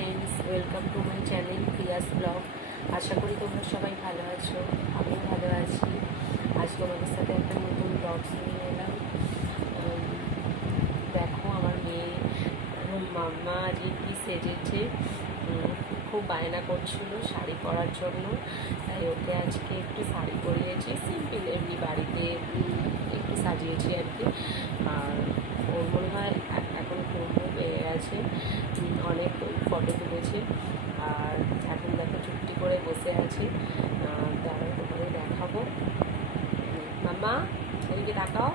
Friends, welcome to my channel প্রিয়াস blog. আশা করি তোমরা সবাই ভালো আছো, আমিও ভালো আছি। আজ তোমাদের সাথে একটা নতুন ব্লগ নিয়ে এলাম। দেখো আমার মেয়ে মাম্মা আজকে কি সেজেছে। খুব বায়না করছিল শাড়ি পরার জন্য, তাই ওকে আজকে একটু শাড়ি পরিয়েছি। সিম্পল এমনি বাড়িতে একটু সাজিয়েছি আর কি। আর ওর মনে হয় এখন ঘুম পেয়ে গেছে, অনেক ফটো তুলেছে। আর এখন দেখো চুপটি করে বসে আছে। দাঁড়াও তোমাদের দেখাবো। মাম্মা এদিকে তাকাও,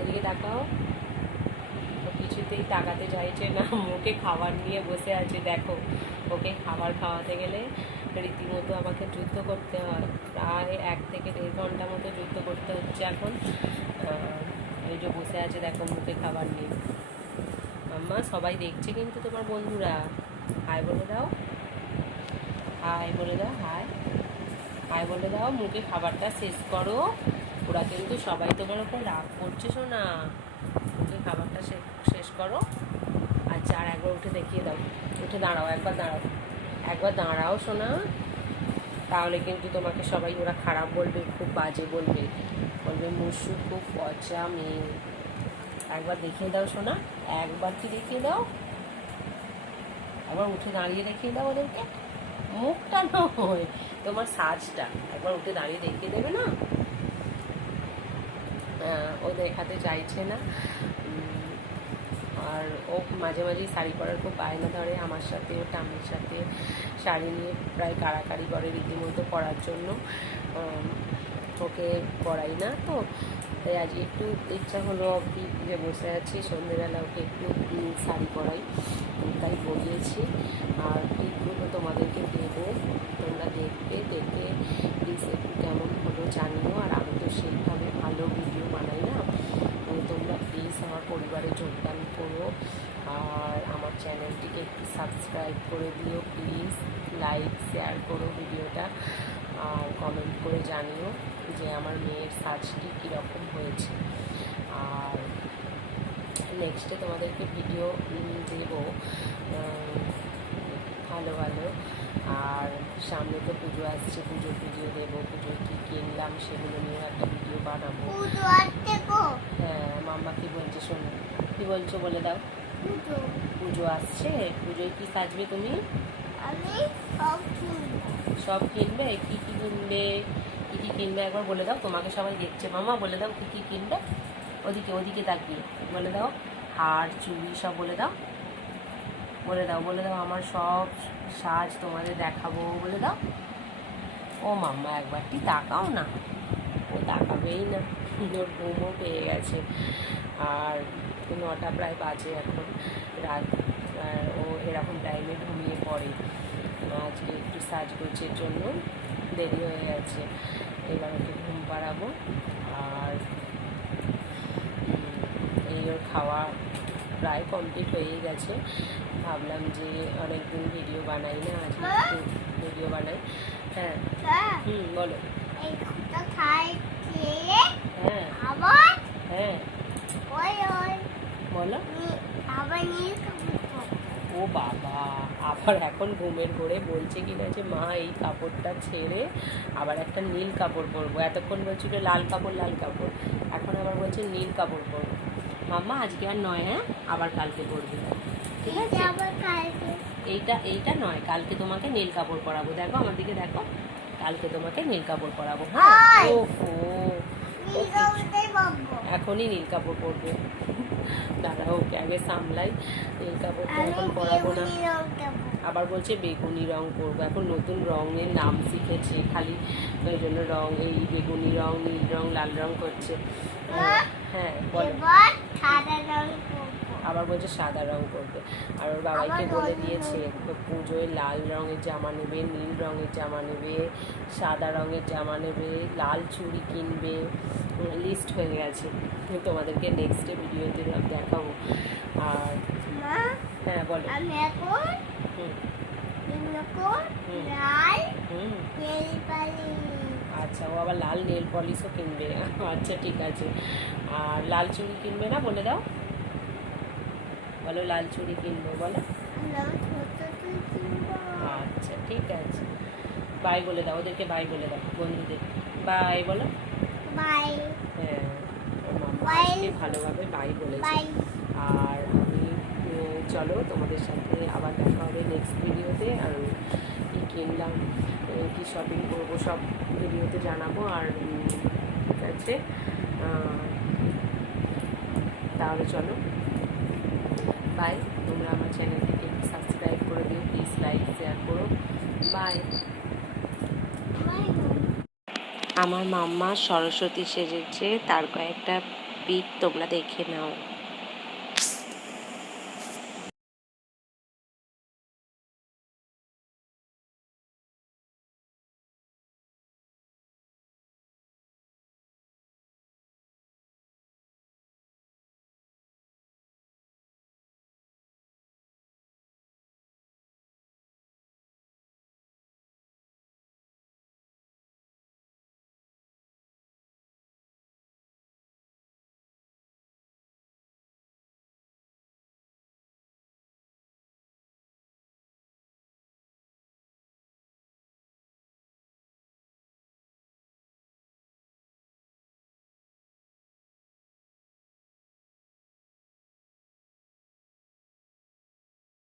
এদিকে তাকাও। ও কিছুতেই তাকাতে চাইছে না, মুখে খাবার নিয়ে বসে আছে। দেখো ওকে খাবার খাওয়াতে গেলে রীতিমতো আমাকে যুদ্ধ করতে হয়। প্রায় 1 থেকে 1.5 ঘন্টা মতো যুদ্ধ করতে হচ্ছে এখন। এই যে বসে আছে দেখো মুখে খাবার নিয়ে। মাম্মা সবাই দেখছে কিন্তু, তোমার বন্ধুরা। হাই বলে দাও, হাই বলে দাও, হাই হাই বলে দাও। মুখে খাবারটা শেষ করো। ওরা কিন্তু সবাই তোমার ওপর রাগ করছে শোনা। মুখে খাবারটা শেষ করো। আচ্ছা, আর একবার উঠে দেখিয়ে দাও। উঠে দাঁড়াও, একবার দাঁড়াও, একবার দাঁড়াও শোনা। তাহলে কিন্তু তোমাকে সবাই ওরা খারাপ বলবে, খুব বাজে বলবে, বলবে মুসু খুব পচা মেয়ে। একবার দেখিয়ে দাও শোনা, একবার কি দেখিয়ে দাও। একবার উঠে দাঁড়িয়ে দেখিয়ে দাও ওদেরকে। মুখটা নয়, তোমার সাজটা একবার উঠে দাঁড়িয়ে দেখিয়ে দেবে না। ও দেখাতে চাইছে না। আর ও মাঝে মাঝেই শাড়ি পরার খুব বায়না ধরে। আমার সাথে, ও টামির সাথে শাড়ি নিয়ে প্রায় কাড়াকাড়ি করে রীতিমতো পরার জন্য। ওকে পরাই না তো, তাই আজকে একটু ইচ্ছা হলো অবধি যে বসে আছি, সন্ধ্যেবেলা ওকে একটু শাড়ি পরাই, তাই পরিয়েছি। আর পিকগুলো তোমাদেরকে দেবো, তোমরা দেখবে, দেখে প্লিজ একটু কেমন হলো জানিও। আর আমি তো সেইভাবে ভালো ভিডিও বানাই না, তোমরা প্লিজ আমার পরিবারে যোগদান করো। আর আমার চ্যানেলটিকে একটু সাবস্ক্রাইব করে দিও প্লিজ। লাইক শেয়ার করো ভিডিওটা, আর কমেন্ট করে জানিও যে আমার মেয়ের সাজটি কীরকম হয়েছে। আর নেক্সটে তোমাদেরকে ভিডিও দেবো ভালো ভালো। আর সামনে তো পুজো আসছে, পুজোর ভিডিও দেবো। পুজোয় কী কিনলাম সেগুলো নিয়েও একটা ভিডিও বানাবো। হ্যাঁ, মাম্মা কী বলছে শোনো, কী বলছো বলে দাও। পুজো আসছে, পুজোয় কী সাজবে তুমি? সব কিনবে? কী কী কিনবে, কী কী কিনবে একবার বলে দাও। তোমাকে সবাই দেখছে মামা, বলে দাও কী কী কিনবে। ওদিকে ওদিকে তাকিয়ে বলে দাও। হার চুড়ি সব বলে দাও, বলে দাও, বলে দাও। আমার সব সাজ তোমাদের দেখাবো, বলে দাও। ও মাম্মা একবারটি তাকাও না। ও তাকাবেই না, ওর ঘুমও পেয়ে গেছে। আর 9টা প্রায় বাজে এখন রাত। ও এরকম টাইমে ঘুমিয়ে পড়ে। আজকে একটু সাজগোজের জন্য দেরি হয়ে গেছে। এবার ওকে ঘুম পাড়াবো। আর এই ওর খাওয়া প্রায় কমপ্লিট হয়েই গেছে। ভাবলাম যে অনেকদিন ভিডিও বানাই না, আজকে একটু ভিডিও বানাই। হ্যাঁ বলো। হ্যাঁ হ্যাঁ বলো। ও বাবা, আবার এখন ঘুমের ঘোরে বলছে কিনা যে মা এই কাপড়টা ছেড়ে আবার একটা নীল কাপড় পরবো। এতক্ষণ বলছিল লাল কাপড়, লাল কাপড়, এখন আবার বলছে নীল কাপড় পরবো। মাম্মা আজকে আর নয়, হ্যাঁ আবার কালকে পরবে, ঠিক আছে? এইটা নয়, কালকে তোমাকে নীল কাপড় পরাবো। দেখো আমার দিকে দেখো, কালকে তোমাকে নীল কাপড় পরাবো। হ্যাঁ, ওফো, এখনই নীল কাপড় পরবে। দাদা ওকে আগে সামলাই, নীল কাপড়টা এখন পরাবো না। আবার বলছে বেগুনি রং করবো। এখন নতুন রঙের নাম শিখেছে, খালি ওই জন্য রং, এই বেগুনি রং, নীল রং, লাল রং করছে। হ্যাঁ বলো। আবার বলছে সাদা রং করবে। আর ওর বাবাইকে বলে দিয়েছে পুজোয় লাল রঙের জামা নেবে, নীল রঙের জামা নেবে, সাদা রঙের জামা নেবে, লাল চুড়ি কিনবে। লিস্ট হয়ে গেছে, তোমাদেরকে নেক্সট ভিডিওতে দেখাবো। আর হ্যাঁ বলো। আচ্ছা, ও আবার লাল নেল পলিশও কিনবে। আচ্ছা ঠিক আছে। আর লাল চুড়ি কিনবে না, বলে দাও, বলো লাল চুড়ি কিনবো, বলো। আচ্ছা ঠিক আছে, বাই বলে দাও ওদেরকে, বাই বলে দাও বন্ধুদের, বাই বলো। বাই হ্যাঁ, ওর মাম্মা বাই আজকে ভালোভাবে বাই বলেছে। বাই। আর আমি চলো তোমাদের সাথে আবার দেখা হবে নেক্সট ভিডিওতে। আর কী কিনলাম, কী শপিং করবো সব ভিডিওতে জানাবো। আর ঠিক আছে, তাহলে চলো বাই। তোমরা আমার চ্যানেলটিকে সাবস্ক্রাইব করে দিও প্লিজ, লাইক শেয়ার করো, বাই। আমার মাম্মা সরস্বতী সেজেছে, তার কয়েকটা পিক তোমরা দেখে নাও।